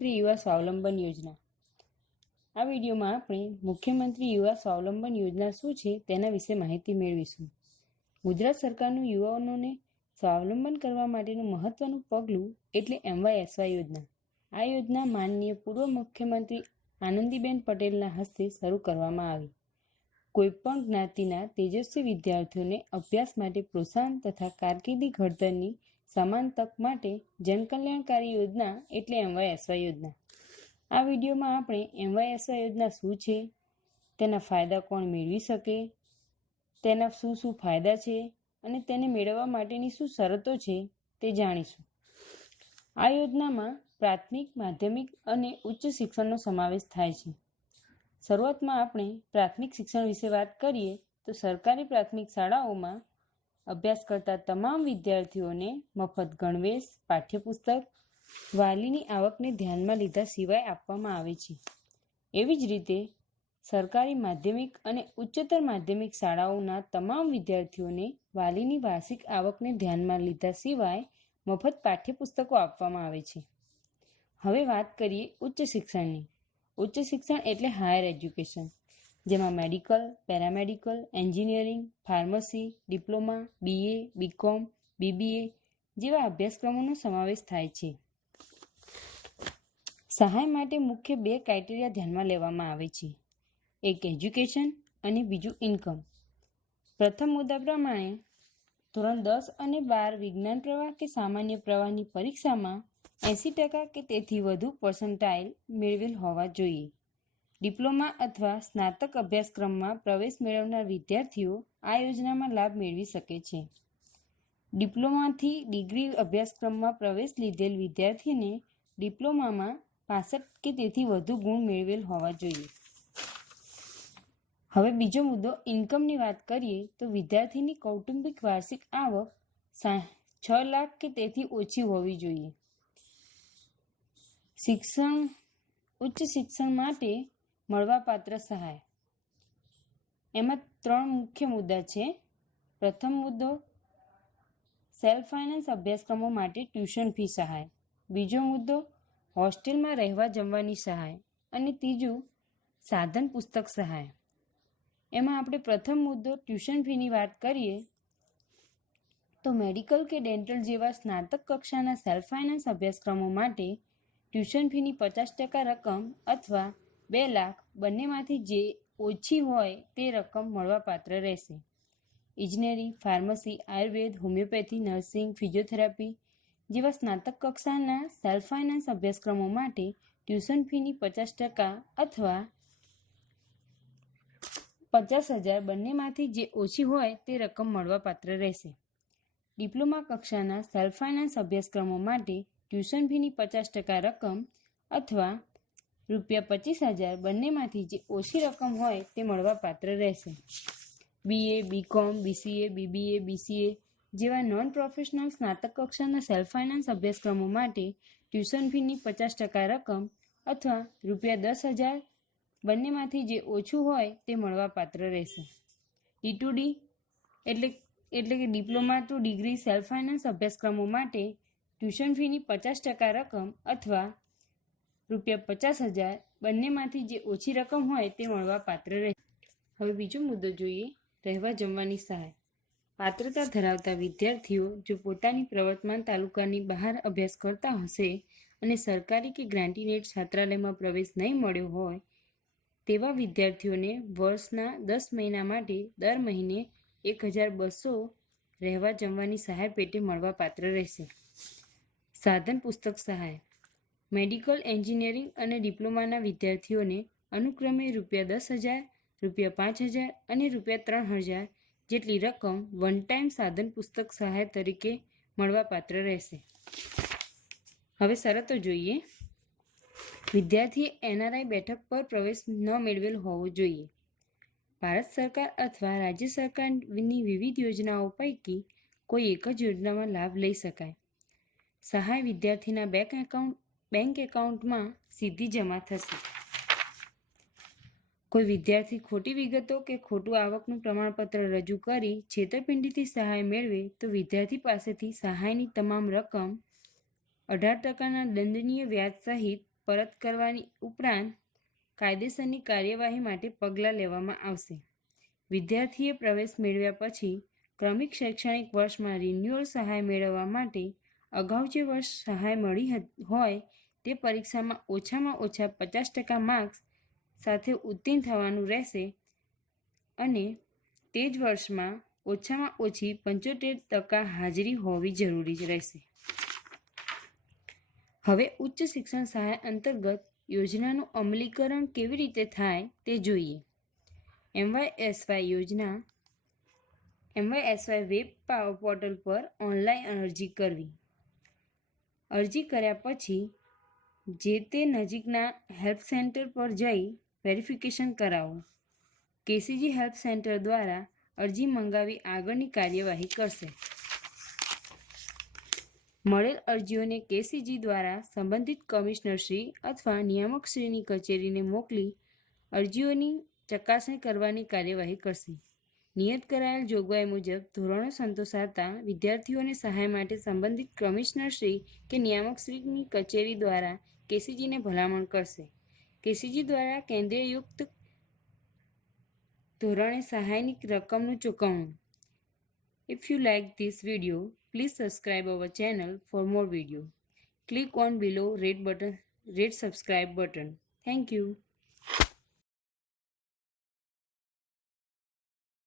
યુવા સ્વાવલંબન યોજના. આ વિડીયોમાં આપણે મુખ્યમંત્રી યુવા સ્વાવલંબન યોજના શું છે તેના વિશે માહિતી મેળવીશું. ગુજરાત સરકારનું યુવાનોને સ્વાવલંબન કરવા માટેનું મહત્વનું પગલું એટલે MYSY યોજના. આ યોજના માનનીય પૂર્વ મુખ્યમંત્રી આનંદીબેન પટેલના હસ્તે શરૂ કરવામાં આવી. કોઈપણ જ્ઞાતિના તેજસ્વી વિદ્યાર્થીઓને અભ્યાસ માટે પ્રોત્સાહન તથા કારકિર્દી ઘડતરની સમાન તક માટે જનકલ્યાણકારી યોજના એટલે MYSY યોજના. આ વિડીયોમાં આપણે MYSY યોજના શું છે, તેના ફાયદા કોણ મેળવી શકે, તેના શું ફાયદા છે અને તેને મેળવવા માટેની શું શરતો છે તે જાણીશું. આ યોજનામાં પ્રાથમિક, માધ્યમિક અને ઉચ્ચ શિક્ષણનો સમાવેશ થાય છે. શરૂઆતમાં આપણે પ્રાથમિક શિક્ષણ વિશે વાત કરીએ તો સરકારી પ્રાથમિક શાળાઓમાં અભ્યાસ કરતા તમામ વિદ્યાર્થીઓને મફત ગણવેશ, પાઠ્યપુસ્તક વાલીની આવકને ધ્યાનમાં લીધા સિવાય આપવામાં આવે છે. એવી જ રીતે સરકારી માધ્યમિક અને ઉચ્ચતર માધ્યમિક શાળાઓના તમામ વિદ્યાર્થીઓને વાલીની વાર્ષિક આવકને ધ્યાનમાં લીધા સિવાય મફત પાઠ્યપુસ્તકો આપવામાં આવે છે. હવે વાત કરીએ ઉચ્ચ શિક્ષણની. ઉચ્ચ શિક્ષણ એટલે હાયર એજ્યુકેશન, જેમાં medical, paramedical, engineering, pharmacy, diploma, BA, BCom, BBA જેવા અભ્યાસક્રમોનો સમાવેશ થાય છે. સહાય માટે મુખ્ય 2 ક્રાઇટેરિયા ધ્યાનમાં લેવામાં આવે છે, એક એજ્યુકેશન અને બીજું ઇન્કમ. પ્રથમ મુદ્દા પ્રમાણે ધોરણ 10 અને 12 વિજ્ઞાન પ્રવાહ કે સામાન્ય પ્રવાહની પરીક્ષામાં 80% કે તેથી વધુ પર્સન્ટાઇલ મેળવેલ હોવા જોઈએ. ડિપ્લોમા અથવા સ્નાતક અભ્યાસક્રમમાં પ્રવેશ મેળવનાર વિદ્યાર્થીઓ આ યોજનામાં લાભ મેળવી શકે છે. ડિપ્લોમાથી ડિગ્રી અભ્યાસક્રમમાં પ્રવેશ લીધેલ વિદ્યાર્થીને ડિપ્લોમામાં 65 કે તેથી વધુ ગુણ મેળવેલ હોવા જોઈએ. હવે બીજો મુદ્દો ઇન્કમની વાત કરીએ તો વિદ્યાર્થીની કૌટુંબિક વાર્ષિક આવક 6 લાખ કે તેથી ઓછી હોવી જોઈએ. ઉચ્ચ શિક્ષણ માટે મળવાપાત્ર સહાય. એમાં 3 મુખ્ય મુદ્દા છે. પ્રથમ મુદ્દો સેલ્ફ ફાઇનાન્સ અભ્યાસક્રમો માટે ટ્યુશન ફી સહાય. બીજો મુદ્દો હોસ્ટેલમાં રહેવા જમવાની સહાય અને ત્રીજું સાધન પુસ્તક સહાય. એમાં આપણે પ્રથમ મુદ્દો ટ્યુશન ફીની વાત કરીએ તો મેડિકલ કે ડેન્ટલ જેવા સ્નાતક કક્ષાના સેલ્ફ ફાઇનાન્સ અભ્યાસક્રમો માટે ટ્યુશન ફીની 50% રકમ અથવા 2 લાખ બંનેમાંથી જે ઓછી હોય તે રકમ મળવાપાત્ર રહેશે. ઇજનેરી, pharmacy, Ayurveda, homeopathy, nursing, physiotherapy જેવા સ્નાતક કક્ષાના સેલ્ફ ફાઇનાન્સ અભ્યાસક્રમો માટે ટ્યુશન ફીની 50% અથવા 50,000 બંનેમાંથી જે ઓછી હોય તે રકમ મળવાપાત્ર રહેશે. ડિપ્લોમા કક્ષાના સેલ્ફ ફાઇનાન્સ અભ્યાસક્રમો માટે ટ્યુશન ફીની 50% રકમ અથવા ₹25,000 બંનેમાંથી જે ઓછી રકમ હોય તે મળવાપાત્ર રહેશે. BA, BCom, BCA, BBA, BCA જેવા નોન પ્રોફેશનલ સ્નાતક કક્ષાના સેલ્ફ ફાઇનાન્સ અભ્યાસક્રમો માટે ટ્યુશન ફીની 50% રકમ અથવા ₹10,000 બંનેમાંથી જે ઓછું હોય તે મળવાપાત્ર રહેશે. D2D એટલે કે diploma two degree self finance અભ્યાસક્રમો માટે ટ્યુશન ફીની 50% રકમ અથવા ₹50,000 બંનેમાંથી જે ઓછી રકમ હોય તે મળવાપાત્ર રહેશે. હવે બીજો મુદ્દો જોઈએ, રહેવા જમવાની સહાય. પાત્રતા ધરાવતા વિદ્યાર્થીઓ જો પોતાની પ્રવર્તમાન તાલુકાની બહાર અભ્યાસ કરતા હશે અને સરકારી કે ગ્રાન્ટીનેટ છાત્રાલયમાં પ્રવેશ નહીં મળ્યો હોય તેવા વિદ્યાર્થીઓને વર્ષના 10 મહિના માટે દર મહિને 1,200 રહેવા જમવાની સહાય પેટે મળવાપાત્ર રહેશે. સાધન પુસ્તક સહાય. મેડિકલ, એન્જિનિયરિંગ અને ડિપ્લોમાના વિદ્યાર્થીઓને અનુક્રમે ₹10,000, ₹5,000 અને ₹3,000 જેટલી રકમ વન ટાઈમ સાધન પુસ્તક સહાય તરીકે મળવાપાત્ર રહેશે. હવે શરતો જોઈએ. વિદ્યાર્થીએ NRI બેઠક પર પ્રવેશ ન મેળવેલ હોવો જોઈએ. ભારત સરકાર અથવા રાજ્ય સરકારની વિવિધ યોજનાઓ પૈકી કોઈ એક જ યોજનામાં લાભ લઈ શકાય. સહાય વિદ્યાર્થીના બેંક એકાઉન્ટમાં સીધી જમા થશે. કોઈ વિદ્યાર્થી ખોટી વિગતો કે ખોટું આવકનું પ્રમાણપત્ર રજૂ કરી છેતરપિંડીથી સહાય મેળવે તો વિદ્યાર્થી પાસેથી સહાયની તમામ રકમ 18% દંડનીય વ્યાજ સહિત પરત કરવાની ઉપરાંત કાયદેસરની કાર્યવાહી માટે પગલાં લેવામાં આવશે. વિદ્યાર્થીએ પ્રવેશ મેળવ્યા પછી ક્રમિક શૈક્ષણિક વર્ષમાં રિન્યુઅલ સહાય મેળવવા માટે અગાઉ જે વર્ષ સહાય મળી હોય તે પરીક્ષામાં ઓછામાં ઓછા 50% માર્ક્સ સાથે ઉત્તીર્ણ થવાનું રહેશે અને તે જ વર્ષમાં ઓછામાં ઓછી 75% હાજરી હોવી જરૂરી રહેશે. હવે ઉચ્ચ શિક્ષણ સહાય અંતર્ગત યોજનાનું અમલીકરણ કેવી રીતે થાય તે જોઈએ. MYSY યોજના MYSY વેબ પોર્ટલ પર ઓનલાઈન અરજી કરવી. અરજી કર્યા પછી જે તે નજીકના હેલ્પ સેન્ટર પર જઈ વેરિફિકેશન કરાવો. KCG હેલ્પ સેન્ટર દ્વારા અરજી મંગાવી આગળની કાર્યવાહી કરશે. મળેલ અરજીઓને KCG દ્વારા સંબંધિત કમિશનરશ્રી અથવા નિયામકશ્રીની કચેરીને મોકલી અરજીઓની ચકાસણી કરવાની કાર્યવાહી કરશે. નિયત કરાયેલ જોગવાઈ મુજબ ધોરણો સંતોષાતા વિદ્યાર્થીઓને સહાય માટે સંબંધિત કમિશનરશ્રી કે નિયામકશ્રીની કચેરી દ્વારા KCGને ભલામણ કરશે. KCG દ્વારા કેન્દ્રીયયુક્ત ધોરણે સહાયની રકમનું ચૂકવણું. If you like this video, please subscribe our channel for more video. Click on below red subscribe button. Thank you.